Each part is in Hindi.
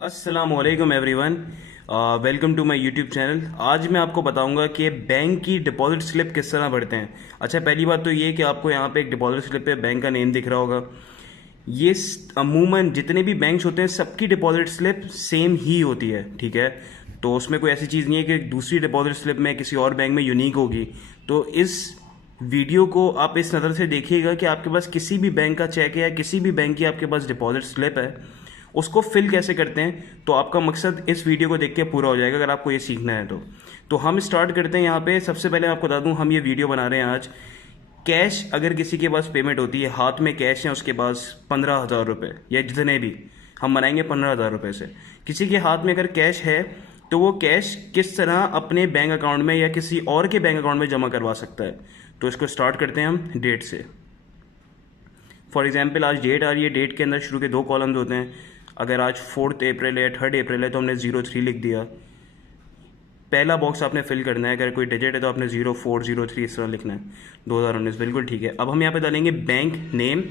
अस्सलामुअलैकुम everyone, welcome to my YouTube channel. आज मैं आपको बताऊंगा कि बैंक की डिपॉजिट स्लिप किस तरह भरते हैं। अच्छा, पहली बात तो ये कि आपको यहाँ पे एक डिपॉजिट स्लिप पे बैंक का नेम दिख रहा होगा। ये अमूमन जितने भी बैंक्स होते हैं सबकी डिपॉजिट स्लिप सेम ही होती है, ठीक है। तो उसमें कोई ऐसी चीज़ नहीं है कि दूसरी डिपॉजिट स्लिप में किसी और बैंक में यूनिक होगी। तो इस वीडियो को आप इस नज़र से देखिएगा कि आपके पास किसी भी बैंक का चेक है या किसी भी बैंक की आपके पास डिपॉजिट स्लिप है, उसको फिल कैसे करते हैं। तो आपका मकसद इस वीडियो को देख के पूरा हो जाएगा अगर आपको ये सीखना है तो हम स्टार्ट करते हैं। यहाँ पे सबसे पहले मैं आपको बता दूँ, हम ये वीडियो बना रहे हैं आज। कैश अगर किसी के पास पेमेंट होती है, हाथ में कैश है उसके पास 15,000 रुपये या जितने भी, हम बनाएंगे 15,000 रुपये से। किसी के हाथ में अगर कैश है तो वो कैश किस तरह अपने बैंक अकाउंट में या किसी और के बैंक अकाउंट में जमा करवा सकता है। तो इसको स्टार्ट करते हैं हम डेट से। फॉर एग्जाम्पल आज डेट आ रही है, डेट के अंदर शुरू के 2 कॉलम्स होते हैं। अगर आज 4 अप्रैल है, 3 अप्रैल है तो हमने 03 लिख दिया। पहला बॉक्स आपने फिल करना है, अगर कोई डिजिट है तो आपने 0403 इस तरह लिखना है। 2019 बिल्कुल ठीक है। अब हम यहाँ पे डालेंगे बैंक नेम।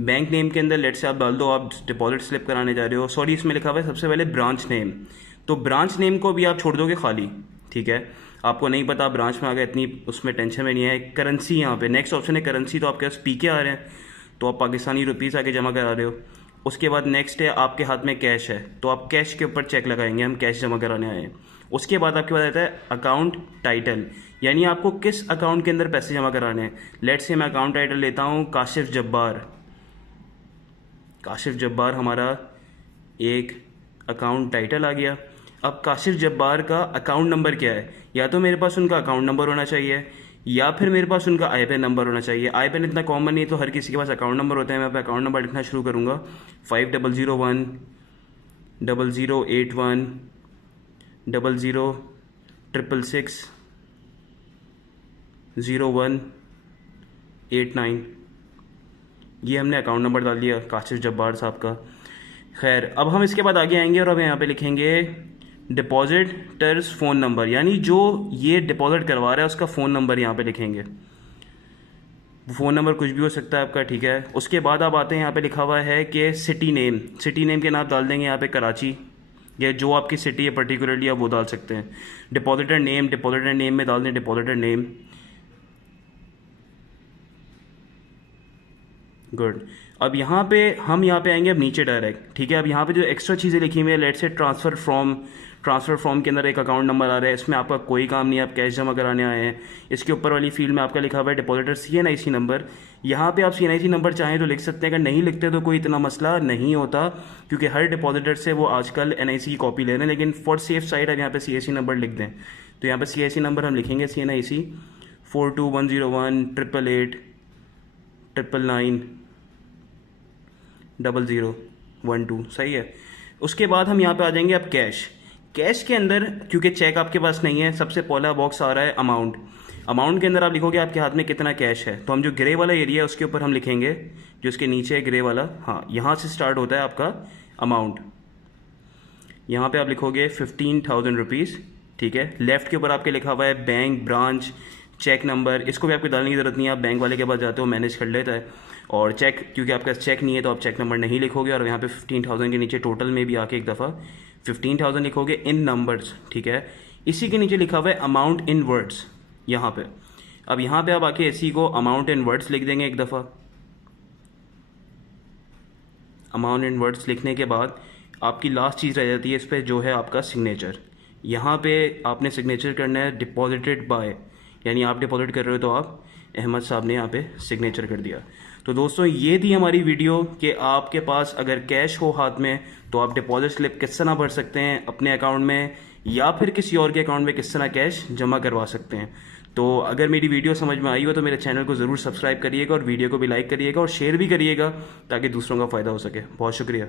बैंक नेम के अंदर लेट से आप डाल दो, आप डिपॉजिट स्लिप कराने जा रहे हो। सॉरी, इसमें लिखा हुआ है सबसे पहले ब्रांच नेम। तो ब्रांच नेम को भी आप छोड़ दोगे खाली, ठीक है। आपको नहीं पता ब्रांच में आ गया, इतनी उसमें टेंशन में नहीं है। करेंसी यहाँ पे नेक्स्ट ऑप्शन है करेंसी, तो आपके पास पीके आ रहे हैं तो आप पाकिस्तानी रुपीज़ आके जमा करा रहे हो। उसके बाद नेक्स्ट है आपके हाथ में कैश है तो आप कैश के ऊपर चेक लगाएंगे, हम कैश जमा कराने आए हैं। उसके बाद आपके पास आता है अकाउंट टाइटल, यानी आपको किस अकाउंट के अंदर पैसे जमा कराने हैं। लेट्स से मैं अकाउंट टाइटल लेता हूँ काशिफ जब्बार। काशिफ जब्बार हमारा एक अकाउंट टाइटल आ गया। अब काशिफ जब्बार का अकाउंट नंबर क्या है, या तो मेरे पास उनका अकाउंट नंबर होना चाहिए या फिर मेरे पास उनका आईपैन नंबर होना चाहिए। आईपैन इतना कॉमन नहीं तो हर किसी के पास अकाउंट नंबर होते हैं। मैं अपना अकाउंट नंबर लिखना शुरू करूँगा 5001 0081 00 666 0189। ये हमने अकाउंट नंबर डाल दिया काशिफ जब्बार साहब का। खैर, अब हम इसके बाद आगे आएंगे और अब यहाँ पे लिखेंगे डिपॉजिटर्स फ़ोन नंबर, यानी जो ये डिपॉजिट करवा रहा है उसका फ़ोन नंबर यहाँ पे लिखेंगे। फ़ोन नंबर कुछ भी हो सकता है आपका, ठीक है। उसके बाद आप आते हैं, यहाँ पे लिखा हुआ है कि सिटी नेम। सिटी नेम के नाम डाल देंगे यहाँ पे कराची, या जो आपकी सिटी है पर्टिकुलरली आप वो डाल सकते हैं। डिपॉजिटर नेम में डाल दें डिपॉजिटर नेम। गुड। अब यहाँ पे आएंगे अब नीचे डायरेक्ट, ठीक है। अब यहाँ पे जो एक्स्ट्रा चीज़ें लिखी हुई है, लेट्स से ट्रांसफ़र फॉर्म के अंदर एक अकाउंट नंबर आ रहा है। इसमें आपका कोई काम नहीं है, आप कैश जमा कराने आए हैं। इसके ऊपर वाली फील्ड में आपका लिखा हुआ है डिपॉजिटर CNIC नंबर। यहाँ पे आप CNIC नंबर चाहें तो लिख सकते हैं, अगर नहीं लिखते तो कोई इतना मसला नहीं होता, क्योंकि हर डिपॉजिटर से वो आजकल NIC की कॉपी ले रहे हैं। लेकिन फॉर सेफ साइड आप यहाँ पे CIC नंबर लिख दें। तो यहाँ पे CIC नंबर हम लिखेंगे CNIC 42101 888 999 0012, सही है। उसके बाद हम यहाँ पे आ जाएंगे अब कैश के अंदर, क्योंकि चेक आपके पास नहीं है, सबसे पहला बॉक्स आ रहा है अमाउंट के अंदर आप लिखोगे आपके हाथ में कितना कैश है। तो हम जो ग्रे वाला एरिया है उसके ऊपर हम लिखेंगे, जो उसके नीचे है ग्रे वाला, हाँ, यहाँ से स्टार्ट होता है आपका अमाउंट। यहाँ पे आप लिखोगे 15,000 रुपीज़, ठीक है। लेफ्ट के ऊपर आपके लिखा हुआ है बैंक, ब्रांच, चेक नंबर। इसको भी आपको डालने की ज़रूरत नहीं है, आप बैंक वाले के पास जाते हो, मैनेज कर लेता है। और चेक, क्योंकि आपका चेक नहीं है तो आप चेक नंबर नहीं लिखोगे। और यहाँ पे 15,000 के नीचे टोटल में भी आके एक दफ़ा 15,000 लिखोगे इन नंबर्स, ठीक है। इसी के नीचे लिखा हुआ है अमाउंट इन वर्ड्स यहाँ पे। अब यहाँ पे आप आके इसी को अमाउंट इन वर्ड्स लिख देंगे एक दफ़ा। अमाउंट इन वर्ड्स लिखने के बाद आपकी लास्ट चीज़ रह जाती है इस पर, जो है आपका सिग्नेचर। यहाँ पे आपने सिग्नेचर करना है डिपॉजिटेड बाय, यानी आप डिपॉजिट कर रहे हो तो आप अहमद साहब ने यहाँ पे सिग्नेचर कर दिया। तो दोस्तों, ये थी हमारी वीडियो कि आपके पास अगर कैश हो हाथ में तो आप डिपॉजिट स्लिप किस तरह भर सकते हैं अपने अकाउंट में, या फिर किसी और के अकाउंट में किस तरह कैश जमा करवा सकते हैं। तो अगर मेरी वीडियो समझ में आई हो तो मेरे चैनल को ज़रूर सब्सक्राइब करिएगा और वीडियो को भी लाइक करिएगा और शेयर भी करिएगा, ताकि दूसरों का फ़ायदा हो सके। बहुत शुक्रिया।